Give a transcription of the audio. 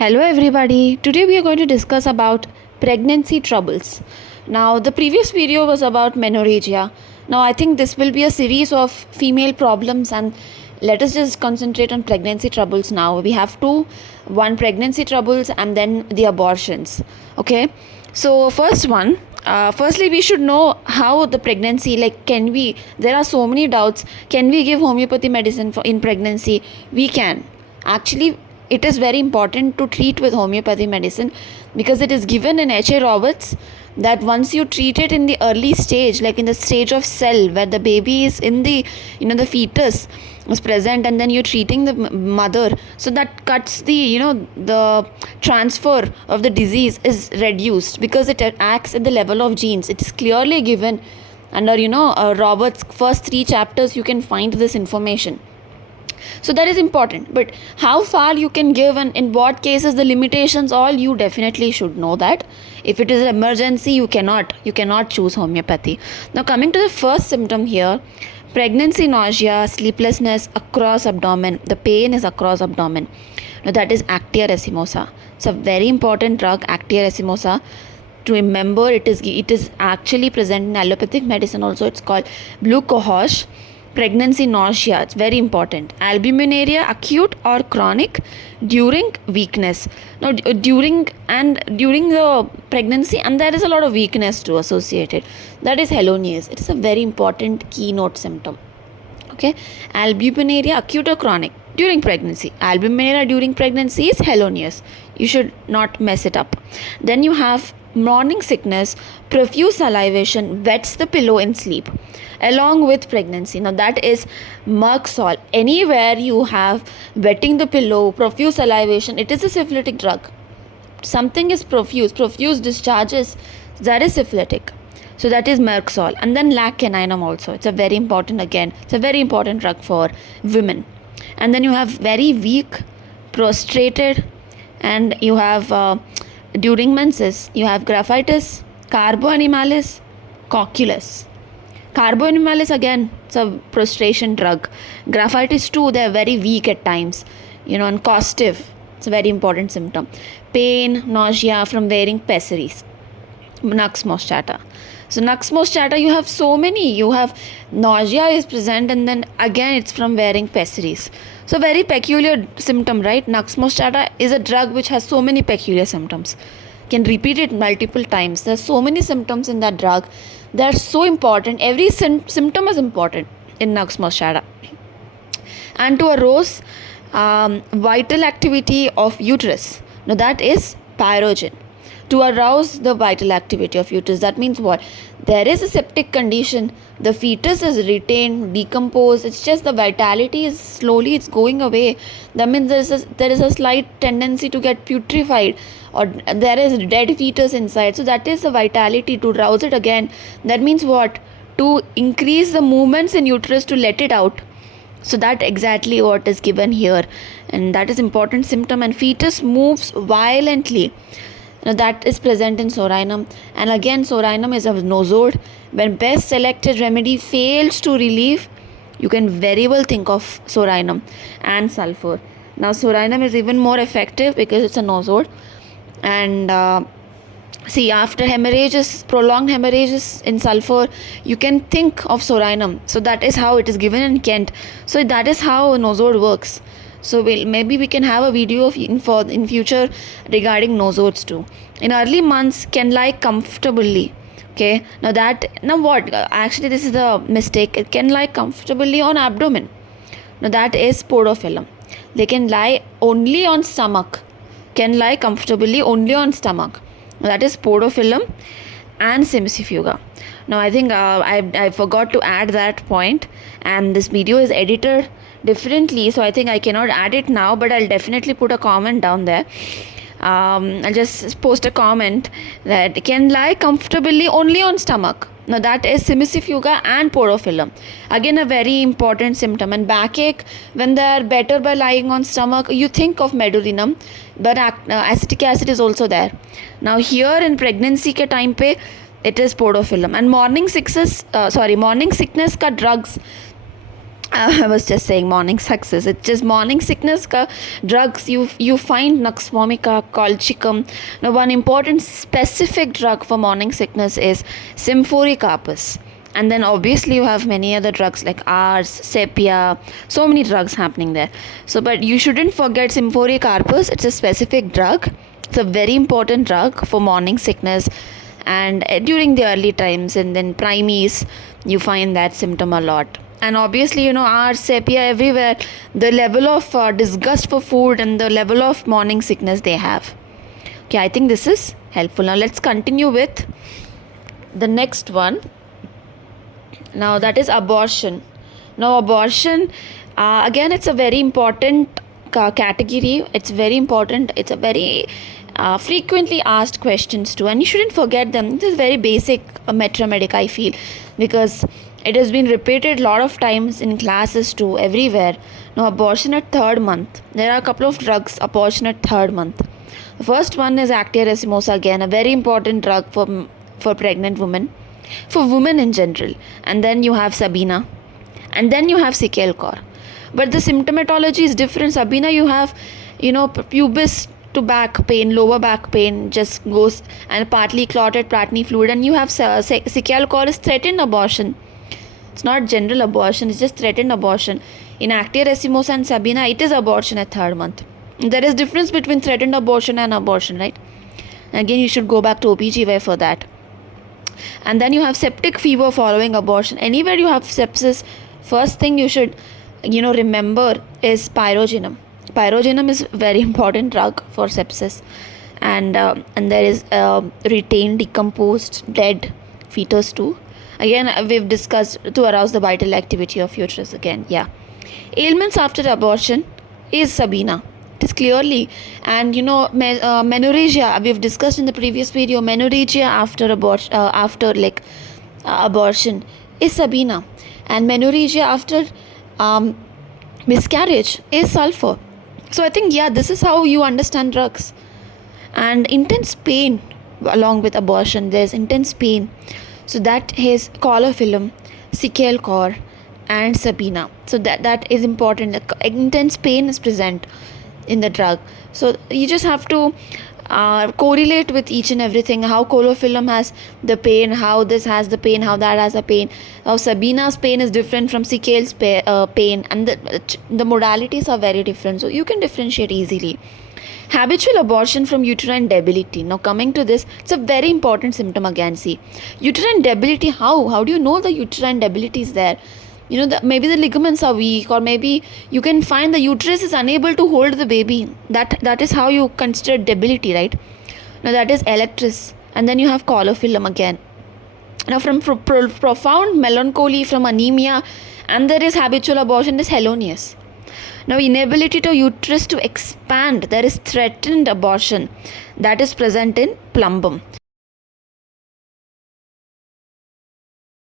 Hello everybody. Today we are going to discuss about pregnancy troubles. Now the previous video was about menorrhagia. Now I think this will be a series of female problems and let us just concentrate on pregnancy troubles now. We have one pregnancy troubles and then the abortions. Okay. So firstly we should know how the pregnancy, like, there are so many doubts. Can we give homeopathy medicine in pregnancy? We can. Actually, it is very important to treat with homeopathy medicine because it is given in H.A. Roberts that once you treat it in the early stage, like in the stage of cell where the baby is in the fetus is present, and then you're treating the mother, so that cuts the transfer of the disease is reduced because it acts at the level of genes. It is clearly given under Roberts' first 3 chapters. You can find this information. So that is important, but how far you can give and in what cases the limitations, all you definitely should know that. If it is an emergency, you cannot choose homeopathy. Now coming to the first symptom here, pregnancy nausea, sleeplessness across abdomen. The pain is across abdomen. Now that is Actia racemosa. It's a very important drug, Actia racemosa. To remember, it is actually present in allopathic medicine also. It's called blue cohosh. Pregnancy nausea, it's very important. Albuminuria, acute or chronic, during weakness. Now during the pregnancy, and there is a lot of weakness too associated. That is Halonius. It is a very important keynote symptom. Okay, albuminuria, acute or chronic, during pregnancy. Albuminuria during pregnancy is Halonius. You should not mess it up. Then you have morning sickness, profuse salivation, wets the pillow in sleep, along with pregnancy. Now that is Merck Salt. Anywhere you have wetting the pillow, profuse salivation, it is a syphilitic drug. Something is profuse discharges, that is syphilitic. So that is Merck Salt. And then lac caninum also. It's a very important drug for women. And then you have very weak, prostrated, and you have during menses, you have graphitis, carbo animalis, cocculus. Carbo animalis, again, it's a prostration drug. Graphitis too, they are very weak at times. And costive, it's a very important symptom. Pain, nausea from wearing pessaries. Nux moscata. So Nux moscata, you have so many. You have nausea is present, and then again it's from wearing pessaries. So very peculiar symptom, right? Nux moscata is a drug which has so many peculiar symptoms. Can repeat it multiple times. There are so many symptoms in that drug. They are so important. Every symptom is important in Nux moscata. And to arouse vital activity of uterus. Now that is pyrogen. To arouse the vital activity of uterus. That means what? There is a septic condition. The fetus is retained, decomposed. It's just the vitality is slowly, it's going away. That means there is a slight tendency to get putrefied, or there is dead fetus inside. So that is the vitality. To rouse it again. That means what? To increase the movements in uterus, to let it out. So that exactly what is given here, and that is important symptom. And fetus moves violently. Now that is present in Sorainum, and again Sorainum is a nosode. When best selected remedy fails to relieve, you can very well think of Sorainum and sulfur. Now Sorainum is even more effective because it's a nosode, and after hemorrhages, prolonged hemorrhages in sulfur, you can think of Sorainum. So that is how it is given in Kent. So that is how a nosode works. So maybe we can have a video in future regarding nosodes too. In early months, can lie comfortably. Okay. Now what? Actually, this is the mistake. It can lie comfortably on abdomen. Now that is podophyllum. They can lie only on stomach. Can lie comfortably only on stomach. Now that is podophyllum and cimicifuga. Now I think I forgot to add that point, and this video is edited differently, so I think I cannot add it now, but I'll definitely put a comment down there. I'll just post a comment that can lie comfortably only on stomach. Now that is cimicifuga and podophyllum. Again, a very important symptom. And backache, when they are better by lying on stomach, you think of medullinium, but acetic acid is also there. Now here in pregnancy ke time pe, it is podophyllum. And morning sickness ka drugs, I was just saying morning success. It's just morning sickness ka drugs. You find Nux vomica, colchicum. Now one important specific drug for morning sickness is Symphoric carpus. And then obviously you have many other drugs like Ars, Sepia, so many drugs happening there. So but you shouldn't forget Symphoric carpus. It's a specific drug. It's a very important drug for morning sickness, and during the early times, and then primies you find that symptom a lot. And obviously, our sepia everywhere, the level of disgust for food and the level of morning sickness they have. Okay, I think this is helpful. Now let's continue with the next one. Now that is abortion. Now abortion, again, it's a very important category. It's very important. It's a very frequently asked questions too, and you shouldn't forget them. This is very basic metramedic, I feel, because it has been repeated a lot of times in classes too, everywhere. Now abortion at 3rd month. There are a couple of drugs, abortion at 3rd month. The first one is Actia racemosa, again a very important drug for pregnant women, for women in general. And then you have Sabina, and then you have Sicalcor. But the symptomatology is different. Sabina, you have pubis to back pain, lower back pain just goes, and partly clotted Pratney fluid. And you have Sicalcor is threatened abortion. It's not general abortion, it's just threatened abortion. In Actia racemosa and Sabina, it is abortion at 3rd month. There is difference between threatened abortion and abortion, right? Again, you should go back to OBGY for that. And then you have septic fever following abortion. Anywhere you have sepsis, first thing you should remember is pyrogenum. Pyrogenum is very important drug for sepsis. And there is retained, decomposed, dead fetus too. Again, we've discussed to arouse the vital activity of uterus again. Yeah. Ailments after abortion is Sabina. It is clearly. And menorrhagia, we've discussed in the previous video, menorrhagia after abortion is Sabina. And menorrhagia after miscarriage is sulfur. So I think, this is how you understand drugs. And intense pain along with abortion, there's intense pain. So that is Chlorphylum, Sicalcor, and Sabina. So that is important. The intense pain is present in the drug. So you just have to correlate with each and everything. How Chlorphylum has the pain, how this has the pain, how that has a pain. How Sabina's pain is different from Sical's pain, and the modalities are very different. So you can differentiate easily. Habitual abortion from uterine debility. Now coming to this, it's a very important symptom again. See, uterine debility, how do you know the uterine debility is there? Maybe the ligaments are weak, or maybe you can find the uterus is unable to hold the baby. That is how you consider debility, right? Now that is electris. And then you have Chlorphylum again. Now from profound melancholy, from anemia, and there is habitual abortion, is Helonius. Now inability to uterus to expand, there is threatened abortion, that is present in plumbum.